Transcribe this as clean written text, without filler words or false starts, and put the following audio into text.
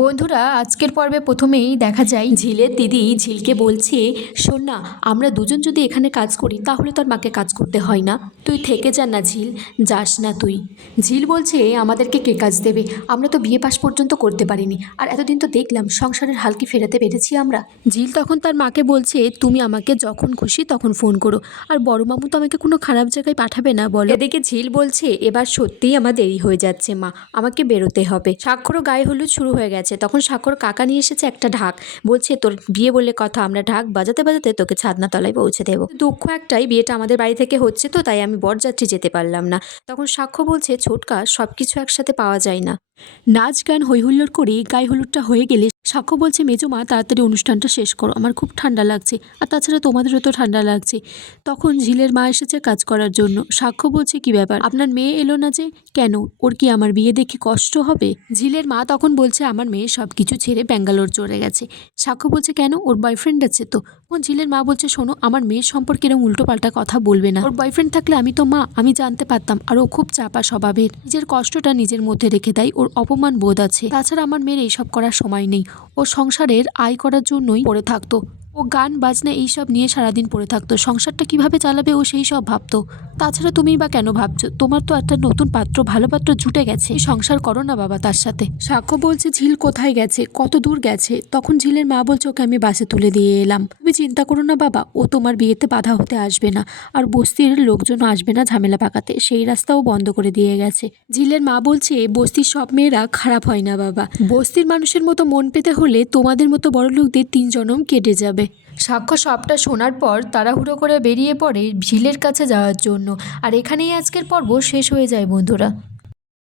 বন্ধুরা, আজকের পর্বে প্রথমেই দেখা যায় ঝিলের দিদি ঝিলকে বলছে, শোন না, আমরা দুজন যদি এখানে কাজ করি তাহলে তোর মাকে কাজ করতে হয় না। তুই থেকে যা না ঝিল, যাস না তুই। ঝিল বলছে, আমাদেরকে কে কাজ দেবে? আমরা তো বিয়ে পাশ পর্যন্ত করতে পারিনি, আর এতদিন তো দেখলাম সংসারের হাল কি ফেরাতে পেরেছি আমরা। ঝিল তখন তার মাকে বলছে, তুমি আমাকে যখন খুশি তখন ফোন করো, আর বড় মামু তো আমাকে কোনো খারাপ জায়গায় পাঠাবে না বলো। এদিকে ঝিল বলছে, এবার সত্যিই আমার দেরি হয়ে যাচ্ছে মা, আমাকে বেরোতে হবে। স্বাক্ষরও গায়ে হলুদ শুরু হয়ে গেছে। তখন স্বাক্ষর কাকা নিয়ে এসেছে একটা ঢাক, বলছে তোর বিয়ে বলে কথা, আমরা ঢাক বাজাতে বাজাতে তোকে ছাদনাতলায় পৌঁছে দেবো। দুঃখ একটাই, বিয়েটা আমাদের বাড়ি থেকে হচ্ছে তো, তাই আমি বরযাত্রী যেতে পারলাম না। তখন সাক্ষ্য বলছে, ছোটকা, সব কিছু একসাথে পাওয়া যায় না। নাচ গান হৈহুল্লোড় করে গায়ে হলুদটা হয়ে গেলে সাক্ষ্য বলছে, মেজমা তাড়াতাড়ি অনুষ্ঠানটা শেষ করো, আমার খুব ঠান্ডা লাগছে, আর তাছাড়া তোমাদেরও তো ঠান্ডা লাগছে। তখন ঝিলের মা এসেছে কাজ করার জন্য। সাক্ষ্য বলছে, কি ব্যাপার, আপনার মেয়ে এলো না যে? কেন, ওর কি আমার বিয়ে দেখে কষ্ট হবে? ঝিলের মা তখন বলছে, আমার মেয়ে সব কিছু ছেড়ে ব্যাঙ্গালোর চলে গেছে। সাক্ষ্য বলছে, কেন, ওর বয়ফ্রেন্ড আছে তো? তখন ঝিলের মা বলছে, শোনো, আমার মেয়ের সম্পর্কে এরকম উল্টোপাল্টা কথা বলবে না। ওর বয়ফ্রেন্ড থাকলে আমি তো মা, আমি জানতে পারতাম। আর ও খুব চাপা স্বভাবের, নিজের কষ্টটা নিজের মধ্যে রেখে দেয়, ওর অপমান বোধ আছে। তাছাড়া আমার মেয়ের এইসব করার সময় নেই, ও সংসারের আয় করার জন্যই পড়ে থাকতো। ও গান বাজনা এইসব নিয়ে সারাদিন পড়ে থাকতো, সংসারটা কিভাবে চালাবে ও সেই সব ভাবতো। তাছাড়া তুমি বা কেন ভাবছো? তোমার তো একটা নতুন পাত্র, ভালো পাত্র জুটে গেছে, সংসার করো না বাবা তার সাথে। সাক্ষ্য বলছে, ঝিল কোথায় গেছে, কত দূর গেছে? তখন ঝিলের মা বলছে, ওকে আমি বাসে তুলে দিয়ে এলাম, তুমি চিন্তা করো না বাবা, ও তোমার বিয়েতে বাধা হতে আসবে না, আর বস্তির লোকজন আসবে না ঝামেলা পাকাতে, সেই রাস্তাও বন্ধ করে দিয়ে গেছে। ঝিলের মা বলছে, বস্তির সব মেয়েরা খারাপ হয় না বাবা, বস্তির মানুষের মতো মন পেতে হলে তোমাদের মতো বড় লোকদের 3 জনম কেটে যাবে। সাক্ষ্য সবটা শোনার পর তাড়াহুড়ো করে বেরিয়ে পড়ে ঝিলের কাছে যাওয়ার জন্য। আর এখানেই আজকের পর্ব শেষ হয়ে যায় বন্ধুরা।